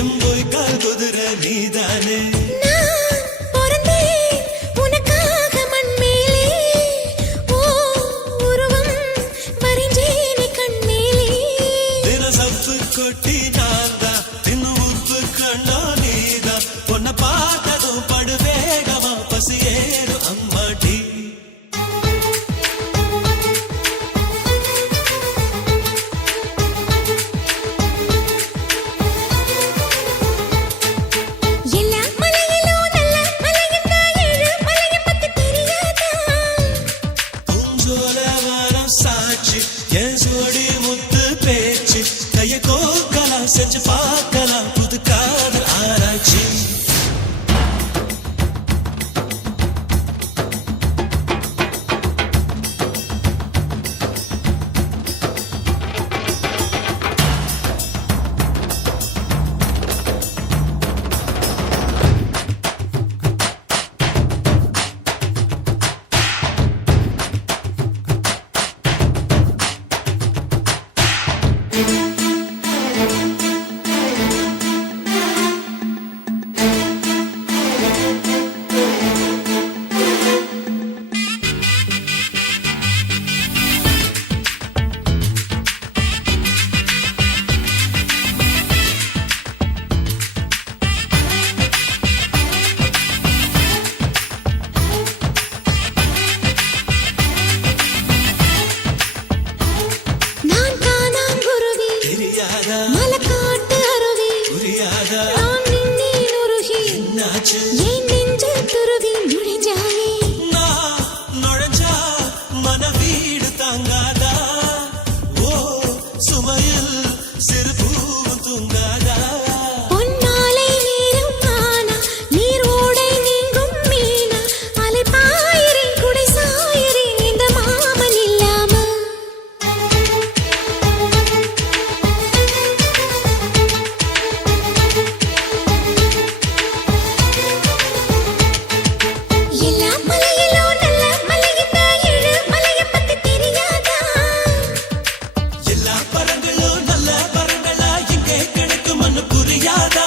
எம்போய் கால் குதிரை நீதானே கொட்டி நான்தா தின்னு உப்பு கண்ணோ நீதா பொன்ன பார்த்ததும் படு வேகமா பசியேறு அம்மாடி எல்லா மலையிலும் நல்ல மலையுண்டா ஏழு மலையை பத்தி தெரியாதா பூஞ்சோல வாரம் சாட்சி என் சோடி முத்து பேச்சு கைய கோக்கலாம் செஞ்சு பார்க்கலாம் புது காதல் ஆராய்ச்சி மலக்காட்டு அருவி புரியாதா நான் நின்னேன் உருகி என்னாச்சு என் நெஞ்ச துருவி நுழைஞ்சாயே நான் நுழைஞ்சா மன வீடு தாங்காதா ஓ சுமையில் சிறு பூவும் தூங்காதா பொன்னாலை நேரம் ஆனா நீர் ஓடை நீங்கும் மீனா அலை பாயிரேன் குடை சாயிரேன் இந்த மாமன் இல்லாம எல்லா மலையிலும் நல்ல மலையுண்டா ஏழு மலையை பத்தி தெரியாதா எல்லா பழங்களும் நல்ல பழங்களா இங்கே கிடைக்கும்னு புரியாதா